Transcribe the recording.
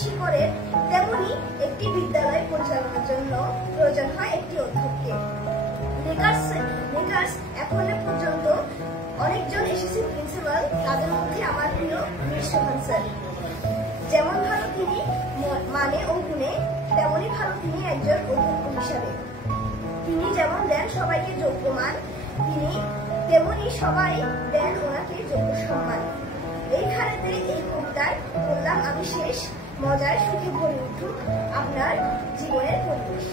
শিকড়ের, তেমনি একটি বিদ্যালয় পরিচালনার জন্য প্রয়োজন হয় একটি অধ্যক্ষের। মেকার্স এখনো পর্যন্ত অনেকজন এসেছে প্রিন্সিপাল, তাদের মধ্যে আমার প্রিয় মিস সোহান স্যার। যেমন ভালো তিনি মানে ও গুণে, তেমনি ভালো তিনি একজন অধ্যক্ষ হিসাবে। তিনি যেমন দেন সবাইকে যোগ্য মান, তিনি তেমনি সবাই দেন ওনাকে যোগ্য সম্মান। এইখানেতে এই কবিতার বললাম আমি শেষ। মজার সুখে ভরে উঠুক আপনার জীবনের পরিবেশ।